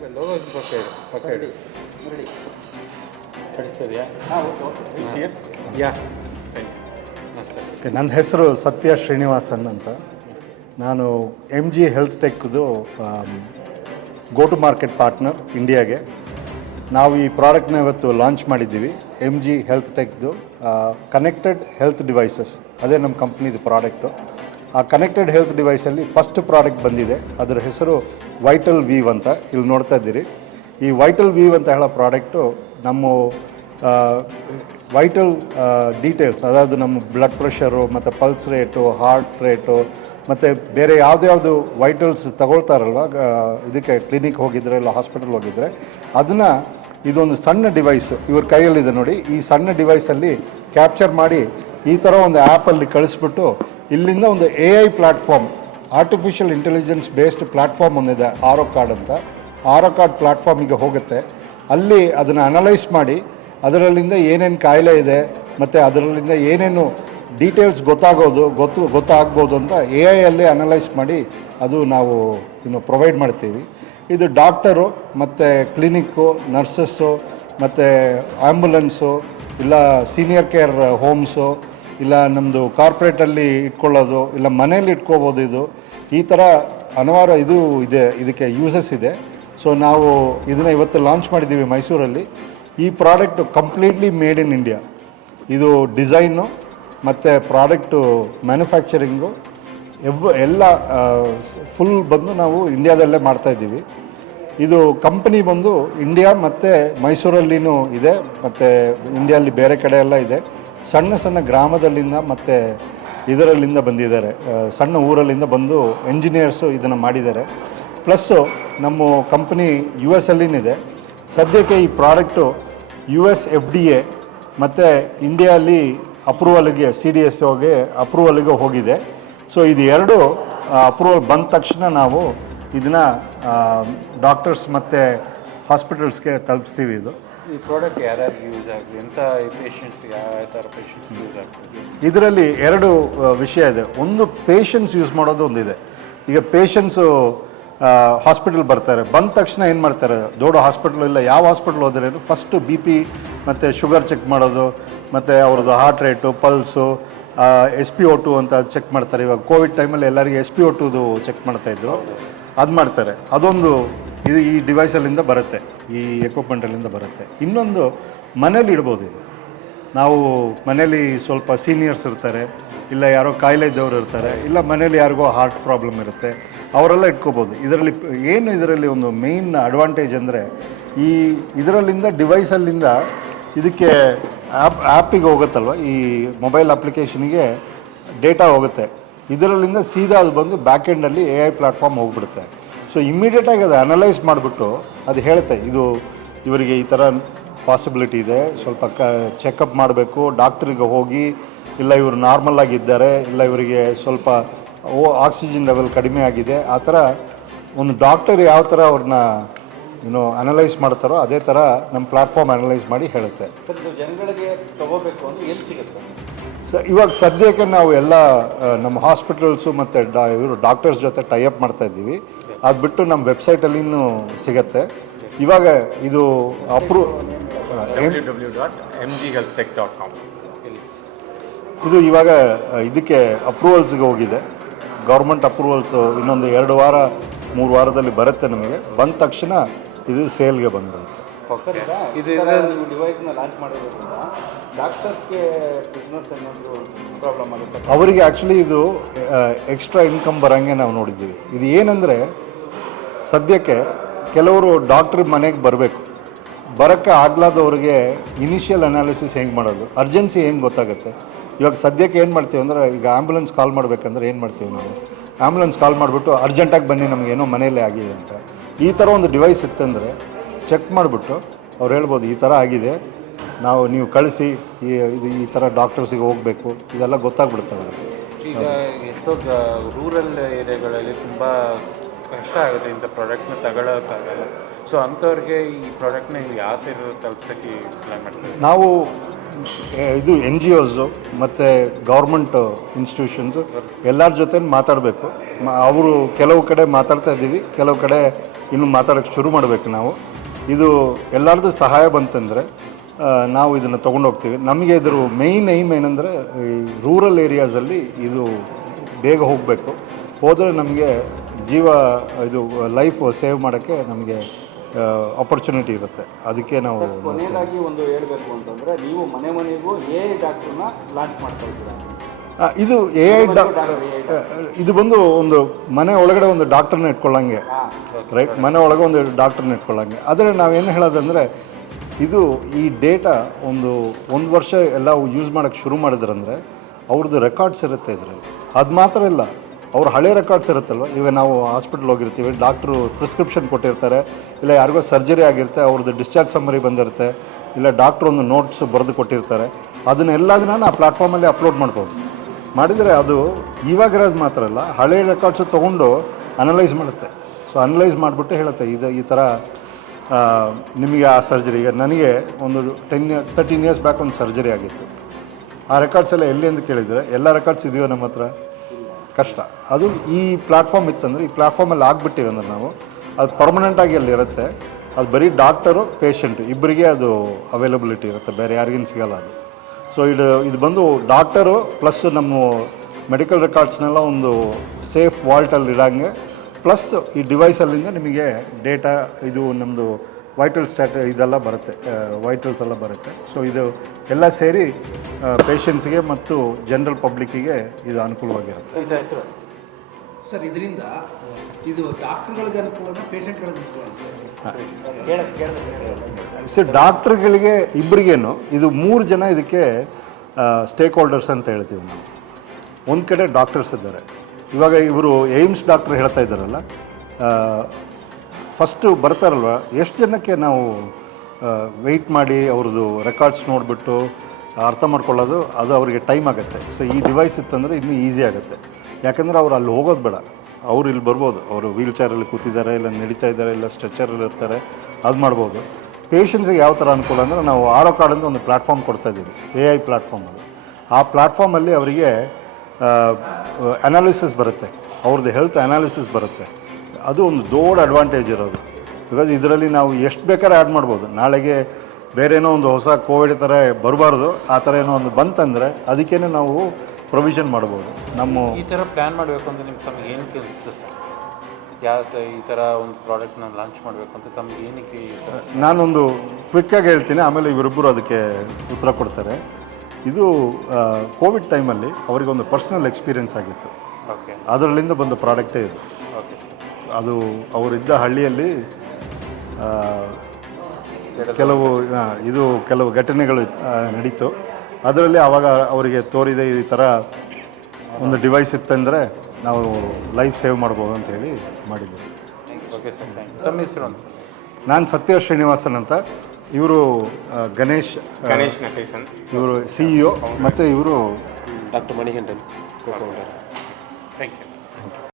Logo ಪಕ್ಕ ಇಡಿ ready ಕಳಿಸ್ತದೆಯಾ? ಹಾಂ okay okay yeah ನನ್ನ ಹೆಸರು ಸತ್ಯ ಶ್ರೀನಿವಾಸನ್ ಅಂತ. ನಾನು ಎಮ್ ಜಿ ಹೆಲ್ತ್ ಟೆಕ್ದು ಗೋ ಟು ಮಾರ್ಕೆಟ್ ಪಾರ್ಟ್ನರ್ ಇಂಡಿಯಾಗೆ. ನಾವು ಈ ಪ್ರಾಡಕ್ಟ್ನ ಇವತ್ತು ಲಾಂಚ್ ಮಾಡಿದ್ದೀವಿ. ಎಮ್ ಜಿ ಹೆಲ್ತ್ ಟೆಕ್ದು ಕನೆಕ್ಟೆಡ್ ಹೆಲ್ತ್ ಡಿವೈಸಸ್, ಅದೇ ನಮ್ಮ ಕಂಪ್ನಿದು ಪ್ರಾಡಕ್ಟು. ಆ ಕನೆಕ್ಟೆಡ್ ಹೆಲ್ತ್ ಡಿವೈಸಲ್ಲಿ ಫಸ್ಟ್ ಪ್ರಾಡಕ್ಟ್ ಬಂದಿದೆ. ಅದರ ಹೆಸರು ವೈಟಲ್ ವೀವ್ ಅಂತ. ಇಲ್ಲಿ ನೋಡ್ತಾ ಇದ್ದೀರಿ. ಈ ವೈಟಲ್ ವೀವ್ ಅಂತ ಹೇಳೋ ಪ್ರಾಡಕ್ಟು ನಮ್ಮ ವೈಟಲ್ ಡೀಟೇಲ್ಸ್, ಅದಾವುದು ನಮ್ಮ ಬ್ಲಡ್ ಪ್ರೆಷರು ಮತ್ತು ಪಲ್ಸ್ ರೇಟು, ಹಾರ್ಟ್ ರೇಟು ಮತ್ತು ಬೇರೆ ಯಾವುದು ವೈಟಲ್ಸ್ ತಗೊಳ್ತಾರಲ್ವ, ಇದಕ್ಕೆ ಕ್ಲಿನಿಕ್ ಹೋಗಿದ್ರೆ ಇಲ್ಲ ಹಾಸ್ಪಿಟಲ್ ಹೋಗಿದ್ರೆ, ಅದನ್ನು ಇದೊಂದು ಸಣ್ಣ ಡಿವೈಸು ಇವ್ರ ಕೈಯಲ್ಲಿದೆ ನೋಡಿ. ಈ ಸಣ್ಣ ಡಿವೈಸಲ್ಲಿ ಕ್ಯಾಪ್ಚರ್ ಮಾಡಿ ಈ ಥರ ಒಂದು ಆ್ಯಪಲ್ಲಿ ಕಳಿಸ್ಬಿಟ್ಟು ಇಲ್ಲಿಂದ ಒಂದು AI platform, artificial intelligence based platform ಒಂದಿದೆ, ಆರೋ ಕಾರ್ಡ್ ಅಂತ. ಆರೋ ಕಾರ್ಡ್ ಪ್ಲ್ಯಾಟ್ಫಾರ್ಮಿಗೆ ಹೋಗುತ್ತೆ. ಅಲ್ಲಿ ಅದನ್ನು ಅನಲೈಸ್ ಮಾಡಿ ಅದರಲ್ಲಿಂದ ಏನೇನು ಕಾಯಿಲೆ ಇದೆ ಮತ್ತು ಅದರಲ್ಲಿಂದ ಏನೇನು ಡೀಟೇಲ್ಸ್ ಗೊತ್ತಾಗ್ಬೋದು ಅಂತ AI ಅಲ್ಲಿ ಅನಲೈಸ್ ಮಾಡಿ ಅದು ನಾವು ಪ್ರೊವೈಡ್ ಮಾಡ್ತೀವಿ. ಇದು ಡಾಕ್ಟರು ಮತ್ತು ಕ್ಲಿನಿಕ್ಕು, ನರ್ಸಸ್ಸು ಮತ್ತು ಆ್ಯಂಬುಲೆನ್ಸು, ಇಲ್ಲ ಸೀನಿಯರ್ ಕೇರ್ ಹೋಮ್ಸು, ಇಲ್ಲ ನಮ್ಮದು ಕಾರ್ಪೊರೇಟಲ್ಲಿ ಇಟ್ಕೊಳ್ಳೋದು, ಇಲ್ಲ ಮನೇಲಿ ಇಟ್ಕೋಬೋದು. ಈ ಥರ ಹಲವಾರು ಇದೆ, ಇದಕ್ಕೆ ಯೂಸಸ್ ಇದೆ. ಸೊ ನಾವು ಇದನ್ನು ಇವತ್ತು ಲಾಂಚ್ ಮಾಡಿದ್ದೀವಿ ಮೈಸೂರಲ್ಲಿ. ಈ product completely made in India. ಇದು ಡಿಸೈನು ಮತ್ತು ಪ್ರಾಡಕ್ಟು ಮ್ಯಾನುಫ್ಯಾಕ್ಚರಿಂಗು ಎಲ್ಲ ಫುಲ್ ಬಂದು ನಾವು ಇಂಡಿಯಾದಲ್ಲೇ ಮಾಡ್ತಾಯಿದ್ದೀವಿ. ಇದು ಕಂಪನಿ ಬಂದು ಇಂಡಿಯಾ ಮತ್ತು ಮೈಸೂರಲ್ಲಿನೂ ಇದೆ, ಮತ್ತು ಇಂಡಿಯಲ್ಲಿ ಬೇರೆ ಕಡೆ ಎಲ್ಲ ಇದೆ. ಸಣ್ಣ ಸಣ್ಣ ಗ್ರಾಮದಲ್ಲಿಂದ ಮತ್ತು ಇದರಲ್ಲಿಂದ ಬಂದಿದ್ದಾರೆ, ಸಣ್ಣ ಊರಲ್ಲಿಂದ ಬಂದು ಎಂಜಿನಿಯರ್ಸು ಇದನ್ನು ಮಾಡಿದ್ದಾರೆ. ಪ್ಲಸ್ಸು ನಮ್ಮ ಕಂಪ್ನಿ US ಅಲ್ಲಿನಿದೆ. ಸದ್ಯಕ್ಕೆ ಈ ಪ್ರಾಡಕ್ಟು US FDA ಮತ್ತು ಇಂಡಿಯಾಲಿ ಅಪ್ರೂವಲ್ಗೆ CDSOಗೆ ಅಪ್ರೂವಲ್ಗೆ ಹೋಗಿದೆ. ಸೊ ಇದು ಎರಡು ಅಪ್ರೂವಲ್ ಬಂದ ತಕ್ಷಣ ನಾವು ಇದನ್ನು ಡಾಕ್ಟರ್ಸ್ ಮತ್ತು ಹಾಸ್ಪಿಟಲ್ಸ್ಗೆ ತಲುಪಿಸ್ತೀವಿ. ಈ ಪ್ರಾಡಕ್ಟ್ ಯಾರ್ಯಾರಿಗೆ ಯೂಸ್ ಆಗುತ್ತೆ, ಎಂಥ ಪೇಷಂಟ್ಸ್, ಯಾವ ಥರ ಪೇಷಂಟ್ಸ್ ಯೂಸ್ ಆಗ್ತದೆ? ಇದರಲ್ಲಿ ಎರಡು ವಿಷಯ ಇದೆ. ಒಂದು ಪೇಷಂಟ್ಸ್ ಯೂಸ್ ಮಾಡೋದು ಒಂದಿದೆ. ಈಗ ಪೇಷಂಟ್ಸು ಹಾಸ್ಪಿಟಲ್ ಬರ್ತಾರೆ, ಬಂದ ತಕ್ಷಣ ಏನು ಮಾಡ್ತಾರೆ, ದೊಡ್ಡ ಹಾಸ್ಪಿಟ್ಲ್ ಇಲ್ಲ ಯಾವ ಹಾಸ್ಪಿಟ್ಲ್ ಹೋದ್ರೆ ಫಸ್ಟು BP ಮತ್ತು ಶುಗರ್ ಚೆಕ್ ಮಾಡೋದು, ಮತ್ತು ಅವ್ರದ್ದು ಹಾರ್ಟ್ ರೇಟು, ಪಲ್ಸು, SpO2 ಅಂತ ಚೆಕ್ ಮಾಡ್ತಾರೆ. ಇವಾಗ ಕೋವಿಡ್ ಟೈಮಲ್ಲಿ ಎಲ್ಲರಿಗೆ SpO2 ಚೆಕ್ ಮಾಡ್ತಾಯಿದ್ರು, ಅದು ಮಾಡ್ತಾರೆ. ಅದೊಂದು ಈ ಡಿವೈಸಲ್ಲಿಂದ ಬರುತ್ತೆ, ಈ ಎಕ್ವಿಪ್ಮೆಂಟಲ್ಲಿಂದ ಬರುತ್ತೆ. ಇನ್ನೊಂದು ಮನೇಲಿ ಇಡ್ಬೋದು. ಇದು ನಾವು ಮನೇಲಿ ಸ್ವಲ್ಪ ಸೀನಿಯರ್ಸ್ ಇರ್ತಾರೆ, ಇಲ್ಲ ಯಾರೋ ಕಾಯಿಲೆ ಇದ್ದವರು ಇರ್ತಾರೆ, ಇಲ್ಲ ಮನೇಲಿ ಯಾರಿಗೋ ಹಾರ್ಟ್ ಪ್ರಾಬ್ಲಮ್ ಇರುತ್ತೆ, ಅವರೆಲ್ಲ ಇಟ್ಕೋಬೋದು. ಇದರಲ್ಲಿ ಒಂದು ಮೇಯ್ನ್ ಅಡ್ವಾಂಟೇಜ್ ಅಂದರೆ ಇದರಲ್ಲಿಂದ ಡಿವೈಸಲ್ಲಿಂದ ಇದಕ್ಕೆ ಆ್ಯಪಿಗೆ ಹೋಗುತ್ತಲ್ವ, ಈ ಮೊಬೈಲ್ ಅಪ್ಲಿಕೇಶನಿಗೆ ಡೇಟಾ ಹೋಗುತ್ತೆ. ಇದರಲ್ಲಿಂದ ಸೀದಾ ಅದು ಬಂದು ಬ್ಯಾಕ್ ಎಂಡಲ್ಲಿ AI ಪ್ಲ್ಯಾಟ್ಫಾರ್ಮ್ ಹೋಗ್ಬಿಡುತ್ತೆ. ಸೊ ಇಮ್ಮಿಡಿಯೇಟಾಗಿ ಅದು ಅನಲೈಸ್ ಮಾಡಿಬಿಟ್ಟು ಅದು ಹೇಳುತ್ತೆ, ಇವರಿಗೆ ಈ ಥರ ಪಾಸಿಬಿಲಿಟಿ ಇದೆ, ಸ್ವಲ್ಪ ಚೆಕಪ್ ಮಾಡಬೇಕು, ಡಾಕ್ಟ್ರಿಗೆ ಹೋಗಿ, ಇಲ್ಲ ಇವರು ನಾರ್ಮಲ್ ಆಗಿದ್ದಾರೆ, ಇಲ್ಲ ಇವರಿಗೆ ಸ್ವಲ್ಪ ಆಕ್ಸಿಜನ್ ಲೆವೆಲ್ ಕಡಿಮೆ ಆಗಿದೆ. ಆ ಥರ ಒಂದು ಡಾಕ್ಟರ್ ಯಾವ ಥರ ಅವ್ರನ್ನ ಅನಲೈಸ್ ಮಾಡ್ತಾರೋ ಅದೇ ಥರ ನಮ್ಮ ಪ್ಲ್ಯಾಟ್ಫಾರ್ಮ್ ಅನಲೈಸ್ ಮಾಡಿ ಹೇಳುತ್ತೆ. ಸರ್, ಇದು ಜನಗಳಿಗೆ ತಗೋಬೇಕು ಅಂದರೆ ಎಲ್ಲಿ ಸಿಗುತ್ತೆ? ಇವಾಗ ಸದ್ಯಕ್ಕೆ ನಾವು ಎಲ್ಲ ನಮ್ಮ ಹಾಸ್ಪಿಟಲ್ಸು ಮತ್ತು ಇವರು ಡಾಕ್ಟರ್ಸ್ ಜೊತೆ ಟೈಅಪ್ ಮಾಡ್ತಾಯಿದ್ದೀವಿ. ಅದು ಬಿಟ್ಟು ನಮ್ಮ ವೆಬ್ಸೈಟಲ್ಲಿನೂ ಸಿಗುತ್ತೆ. ಇವಾಗ ಇದು www.mghealthtech.com. ಇದು ಇವಾಗ ಇದಕ್ಕೆ ಅಪ್ರೂವಲ್ಸ್ಗೆ ಹೋಗಿದೆ. ಗೌರ್ಮೆಂಟ್ ಅಪ್ರೂವಲ್ಸು ಇನ್ನೊಂದು 2 ವಾರ 3 ವಾರದಲ್ಲಿ ಬರುತ್ತೆ. ನಮಗೆ ಬಂದ ತಕ್ಷಣ ಇದು ಸೇಲ್ಗೆ ಬಂದ್ಬಿಡುತ್ತೆ. ಇದು ನೀವು ಡಿವೈಸ್ನ ಲಾಂಚ್ ಮಾಡಿರೋದ್ರಿಂದ ಡಾಕ್ಟರ್ಸ್ಗೆ ಬಿಸ್ನೆಸ್ ಅನ್ನೋದು ಪ್ರಾಬ್ಲಮ್ ಆಗುತ್ತೆ. ಅವರಿಗೆ ಆ್ಯಕ್ಚುಲಿ ಇದು ಎಕ್ಸ್ಟ್ರಾ ಇನ್ಕಮ್ ಬರೋಂಗೆ ನಾವು ನೋಡಿದ್ದೀವಿ. ಇದು ಏನಂದರೆ, ಸದ್ಯಕ್ಕೆ ಕೆಲವರು ಡಾಕ್ಟ್ರ್ ಮನೆಗೆ ಬರೋಕ್ಕೆ ಆಗ್ಲಾದವ್ರಿಗೆ ಇನಿಷಿಯಲ್ ಅನಾಲಿಸಿಸ್ ಹೆಂಗೆ ಮಾಡೋದು, ಅರ್ಜೆನ್ಸಿ ಹೆಂಗೆ ಗೊತ್ತಾಗುತ್ತೆ. ಇವಾಗ ಸದ್ಯಕ್ಕೆ ಏನು ಮಾಡ್ತೀವಿ ಅಂದರೆ, ಈಗ ಆ್ಯಂಬುಲೆನ್ಸ್ ಕಾಲ್ ಮಾಡಬೇಕಂದ್ರೆ ಏನು ಮಾಡ್ತೀವಿ ನಾವು, ಆ್ಯಂಬುಲೆನ್ಸ್ ಕಾಲ್ ಮಾಡಿಬಿಟ್ಟು ಅರ್ಜೆಂಟಾಗಿ ಬನ್ನಿ ನಮಗೇನೋ ಮನೆಯಲ್ಲೇ ಆಗಿದೆ ಅಂತ. ಈ ಥರ ಒಂದು ಡಿವೈಸ್ ಇತ್ತಂದರೆ ಚೆಕ್ ಮಾಡಿಬಿಟ್ಟು ಅವ್ರು ಹೇಳ್ಬೋದು, ಈ ಥರ ಆಗಿದೆ, ನೀವು ಕಳಿಸಿ, ಈ ಥರ ಡಾಕ್ಟರ್ಸಿಗೆ ಹೋಗಬೇಕು, ಇದೆಲ್ಲ ಗೊತ್ತಾಗ್ಬಿಡುತ್ತೆ ಅವ್ರಿಗೆ. ಈಗ ಎಷ್ಟೋ ರೂರಲ್ ಏರಿಯಾಗಳಲ್ಲಿ ತುಂಬ ಕಷ್ಟ ಆಗುತ್ತೆ ಇಂಥ ಪ್ರಾಡಕ್ಟ್ನ ತಗೊಳ್ಳೋಕ್ಕಾಗಲ್ಲ. ಸೊ ಅಂಥವ್ರಿಗೆ ಈ ಪ್ರಾಡಕ್ಟ್ನ ಯಾವ ಥರ ತಲುಪ್ಸೋಕ್ಕೆ ಪ್ಲ್ಯಾನ್ ಮಾಡ್ತೀವಿ? ನಾವು ಇದು NGOs ಮತ್ತು ಗೌರ್ಮೆಂಟ್ ಇನ್ಸ್ಟಿಟ್ಯೂಷನ್ಸು ಎಲ್ಲರ ಜೊತೆ ಮಾತಾಡಬೇಕು. ಅವರು ಕೆಲವು ಕಡೆ ಮಾತಾಡ್ತಾ ಇದ್ದೀವಿ, ಕೆಲವು ಕಡೆ ಇನ್ನು ಮಾತಾಡೋಕ್ಕೆ ಶುರು ಮಾಡಬೇಕು ನಾವು. ಇದು ಎಲ್ಲರದ್ದು ಸಹಾಯ ಬಂತಂದರೆ ನಾವು ಇದನ್ನು ತೊಗೊಂಡೋಗ್ತೀವಿ. ನಮಗೆ ಇದ್ರ ಮೇಯ್ನ್ ಏಮ್ ಏನಂದರೆ ಈ ರೂರಲ್ ಏರಿಯಾಸಲ್ಲಿ ಇದು ಬೇಗ ಹೋಗಬೇಕು. ಹೋದರೆ ನಮಗೆ ಇದು ಲೈಫ್ ಸೇವ್ ಮಾಡೋಕ್ಕೆ ನಮಗೆ ಆಪರ್ಚುನಿಟಿ ಇರುತ್ತೆ. ಅದಕ್ಕೆ ನಾವು ಕೊನೆಯದಾಗಿ ಒಂದು ಹೇಳಬೇಕು ಅಂತಂದರೆ, ನೀವು ಮನೆ ಮನೆಗೂ AI ಡಾಕ್ಟ್ರನ್ನ ಲಾಂಚ್ ಮಾಡ್ತಾ ಇದ್ದೀರಾ. ಇದು AI ಇದು ಬಂದು ಒಂದು ಮನೆ ಒಳಗಡೆ ಒಂದು ಡಾಕ್ಟ್ರನ್ನ ಇಟ್ಕೊಳ್ಳಂಗೆ, ರೈಟ್? ಮನೆ ಒಳಗೆ ಒಂದು ಡಾಕ್ಟ್ರನ್ನ ಇಟ್ಕೊಳ್ಳಂಗೆ. ಆದರೆ ನಾವೇನು ಹೇಳೋದಂದರೆ, ಇದು ಈ ಡೇಟಾ ಒಂದು ವರ್ಷ ಎಲ್ಲ ಯೂಸ್ ಮಾಡೋಕ್ಕೆ ಶುರು ಮಾಡಿದ್ರಂದರೆ ಅವ್ರದ್ದು ರೆಕಾರ್ಡ್ಸ್ ಇರುತ್ತೆ ಇದರಲ್ಲಿ. ಅದು ಮಾತ್ರ ಇಲ್ಲ, ಅವ್ರ ಹಳೆ ರೆಕಾರ್ಡ್ಸ್ ಇರುತ್ತಲ್ವ. ಈಗ ನಾವು ಹಾಸ್ಪಿಟ್ಲ್ ಹೋಗಿರ್ತೀವಿ, ಡಾಕ್ಟ್ರು ಪ್ರಿಸ್ಕ್ರಿಪ್ಷನ್ ಕೊಟ್ಟಿರ್ತಾರೆ, ಇಲ್ಲ ಯಾರಿಗೋ ಸರ್ಜರಿ ಆಗಿರುತ್ತೆ, ಅವ್ರದ್ದು ಡಿಸ್ಚಾರ್ಜ್ ಸಮ್ಮರಿ ಬಂದಿರುತ್ತೆ, ಇಲ್ಲ ಡಾಕ್ಟ್ರು ಒಂದು ನೋಟ್ಸ್ ಬರೆದು ಕೊಟ್ಟಿರ್ತಾರೆ. ಅದನ್ನೆಲ್ಲದನ್ನ ಆ ಪ್ಲ್ಯಾಟ್ಫಾರ್ಮಲ್ಲಿ ಅಪ್ಲೋಡ್ ಮಾಡ್ಬೋದು. ಮಾಡಿದರೆ ಅದು ಇವಾಗಿರೋದು ಮಾತ್ರ ಅಲ್ಲ, ಹಳೆ ರೆಕಾರ್ಡ್ಸು ತೊಗೊಂಡು ಅನಲೈಸ್ ಮಾಡುತ್ತೆ. ಸೊ ಅನಲೈಸ್ ಮಾಡಿಬಿಟ್ಟು ಹೇಳುತ್ತೆ, ಈ ಥರ ನಿಮಗೆ ಆ ಸರ್ಜರಿ. ಈಗ ನನಗೆ ಒಂದು 13 ಇಯರ್ಸ್ ಬ್ಯಾಕ್ ಒಂದು ಸರ್ಜರಿ ಆಗಿತ್ತು. ಆ ರೆಕಾರ್ಡ್ಸ್ ಎಲ್ಲ ಎಲ್ಲಿ ಅಂತ ಕೇಳಿದರೆ, ಎಲ್ಲ ರೆಕಾರ್ಡ್ಸ್ ಇದೆಯೋ ನಮ್ಮ ಹತ್ರ? ಕಷ್ಟ. ಅದು ಈ ಪ್ಲ್ಯಾಟ್ಫಾರ್ಮ್ ಇತ್ತಂದರೆ, ಈ ಪ್ಲ್ಯಾಟ್ಫಾರ್ಮಲ್ಲಿ ಆಗಿಬಿಟ್ಟಿವೆ ಅಂದರೆ ನಾವು ಅದು ಪರ್ಮನೆಂಟಾಗಿ ಅಲ್ಲಿ ಇರುತ್ತೆ. ಅದು ಬರೀ ಡಾಕ್ಟರು ಪೇಷಂಟ್ ಇಬ್ಬರಿಗೆ ಅದು ಅವೈಲಬಿಲಿಟಿ ಇರುತ್ತೆ, ಬೇರೆ ಯಾರಿಗೇನು ಸಿಗೋಲ್ಲ ಅದು. ಸೊ ಇದು ಬಂದು ಡಾಕ್ಟರು ಪ್ಲಸ್ ನಮ್ಮ ಮೆಡಿಕಲ್ ರೆಕಾರ್ಡ್ಸ್ನೆಲ್ಲ ಒಂದು ಸೇಫ್ ವಾಲ್ಟಲ್ಲಿ ಇಡಂಗೆ, ಪ್ಲಸ್ ಈ ಡಿವೈಸಲ್ಲಿಂದ ನಿಮಗೆ ಡೇಟಾ, ಇದು ನಮ್ಮದು ವೈಟಲ್ ಇದೆಲ್ಲ ಬರುತ್ತೆ, ವೈಟಲ್ಸ್ ಎಲ್ಲ ಬರುತ್ತೆ. ಸೊ ಇದು ಎಲ್ಲ ಸೇರಿ ಪೇಷಂಟ್ಸ್ಗೆ ಮತ್ತು ಜನರಲ್ ಪಬ್ಲಿಕ್ಕಿಗೆ ಇದು ಅನುಕೂಲವಾಗಿರುತ್ತೆ. ಸರ್, ಇದರಿಂದ ಇದು ಡಾಕ್ಟರ್ಗಳಿಗೆ ಅನುಕೂಲನ ಪೇಷಂಟ್ಗಳಿಗೆ ಅನುಕೂಲ? ಸೊ ಡಾಕ್ಟ್ರುಗಳಿಗೆ ಇಬ್ಬರಿಗೇನು, ಇದು 3 ಜನ ಇದಕ್ಕೆ ಸ್ಟೇಕ್ ಹೋಲ್ಡರ್ಸ್ ಅಂತ ಹೇಳ್ತೀವಿ ನಾವು. ಒಂದು ಕಡೆ ಡಾಕ್ಟರ್ಸ್ ಇದ್ದಾರೆ. ಇವಾಗ ಇವರು ಏಮ್ಸ್ ಡಾಕ್ಟ್ರ್ ಹೇಳ್ತಾ ಇದ್ದಾರಲ್ಲ, ಫಸ್ಟು ಬರ್ತಾರಲ್ವ, ಎಷ್ಟು ಜನಕ್ಕೆ ನಾವು ವೆಯ್ಟ್ ಮಾಡಿ ಅವ್ರದ್ದು ರೆಕಾರ್ಡ್ಸ್ ನೋಡಿಬಿಟ್ಟು ಅರ್ಥ ಮಾಡ್ಕೊಳ್ಳೋದು, ಅದು ಅವರಿಗೆ ಟೈಮ್ ಆಗುತ್ತೆ. ಸೊ ಈ ಡಿವೈಸ್ ಇತ್ತಂದರೆ ಇನ್ನೂ ಈಸಿ ಆಗುತ್ತೆ. ಯಾಕಂದರೆ ಅವ್ರು ಅಲ್ಲಿ ಹೋಗೋದು ಬೇಡ, ಅವ್ರು ಇಲ್ಲಿ ಬರ್ಬೋದು. ಅವರು ವೀಲ್ ಚೇರಲ್ಲಿ ಕೂತಿದ್ದಾರೆ, ಇಲ್ಲ ನಡೀತಾ ಇದ್ದಾರೆ, ಇಲ್ಲ ಸ್ಟ್ರೆಚರಲ್ಲಿ ಇರ್ತಾರೆ, ಅದು ಮಾಡ್ಬೋದು. ಪೇಷಂಟ್ಸಿಗೆ ಯಾವ ಥರ ಅನುಕೂಲ ಅಂದರೆ, ನಾವು ಆರೋ ಕಾರ್ಡ್ ಅಂತ ಒಂದು ಪ್ಲ್ಯಾಟ್ಫಾರ್ಮ್ ಕೊಡ್ತಾಯಿದ್ದೀವಿ, AI ಪ್ಲ್ಯಾಟ್ಫಾರ್ಮ್ ಅದು. ಆ ಪ್ಲ್ಯಾಟ್ಫಾರ್ಮಲ್ಲಿ ಅವರಿಗೆ ಅನಾಲಿಸಿಸ್ ಬರುತ್ತೆ, ಅವ್ರದ್ದು ಹೆಲ್ತ್ ಅನಾಲಿಸಿಸ್ ಬರುತ್ತೆ. ಅದು ಒಂದು ದೊಡ್ಡ ಅಡ್ವಾಂಟೇಜ್ ಇರೋದು. ಬಿಕಾಸ್ ಇದರಲ್ಲಿ ನಾವು ಎಷ್ಟು ಬೇಕಾದ್ರೆ ಆ್ಯಡ್ ಮಾಡ್ಬೋದು. ನಾಳೆಗೆ ಬೇರೆ ಏನೋ ಒಂದು ಹೊಸ ಕೋವಿಡ್ ಥರ ಬರಬಾರ್ದು, ಆ ಥರ ಏನೋ ಒಂದು ಬಂತಂದರೆ ಅದಕ್ಕೇ ನಾವು ಪ್ರೊವಿಷನ್ ಮಾಡ್ಬೋದು. ಈ ಥರ ಪ್ಲ್ಯಾನ್ ಮಾಡಬೇಕು ಅಂತ ತಮಗೆ ಏನು ಕೆಲಸ? ಈ ಥರ ಒಂದು ಪ್ರಾಡಕ್ಟ್ನ ಲಾಂಚ್ ಮಾಡಬೇಕು ಅಂತ ತಮಗೆ ಏನಕ್ಕೆ? ನಾನೊಂದು ಕ್ವಿಕ್ಕಾಗಿ ಹೇಳ್ತೀನಿ, ಆಮೇಲೆ ಇವರಿಬ್ಬರು ಅದಕ್ಕೆ ಉತ್ತರ ಕೊಡ್ತಾರೆ. ಇದು ಕೋವಿಡ್ ಟೈಮಲ್ಲಿ ಅವರಿಗೊಂದು ಪರ್ಸ್ನಲ್ ಎಕ್ಸ್ಪೀರಿಯೆನ್ಸ್ ಆಗಿತ್ತು. ಓಕೆ. ಅದರಲ್ಲಿಂದ ಬಂದ ಪ್ರಾಡಕ್ಟೇ ಇದು. ಓಕೆ. ಅದು ಅವರಿದ್ದ ಹಳ್ಳಿಯಲ್ಲಿ ಕೆಲವು ಘಟನೆಗಳು ನಡೀತು. ಅದರಲ್ಲಿ ಆವಾಗ ಅವರಿಗೆ ತೋರಿದೆ, ಈ ಥರ ಒಂದು ಡಿವೈಸ್ ಇತ್ತಂದರೆ ನಾವು ಲೈಫ್ ಸೇವ್ ಮಾಡ್ಬೋದು ಅಂತ ಹೇಳಿ ಮಾಡಿದ್ದೆ. Okay sir, thank you. ತಮ್ಮ ಹೆಸರು ಅಂತ? ನಾನು ಸತ್ಯ ಶ್ರೀನಿವಾಸನ್ ಅಂತ. ಇವರು ಗಣೇಶ್ ನಟೇಶನ್, ಇವರು CEO, ಮತ್ತು ಇವರು ಡಾಕ್ಟರ್ ಮಣಿಕಂಠನ್. Thank you.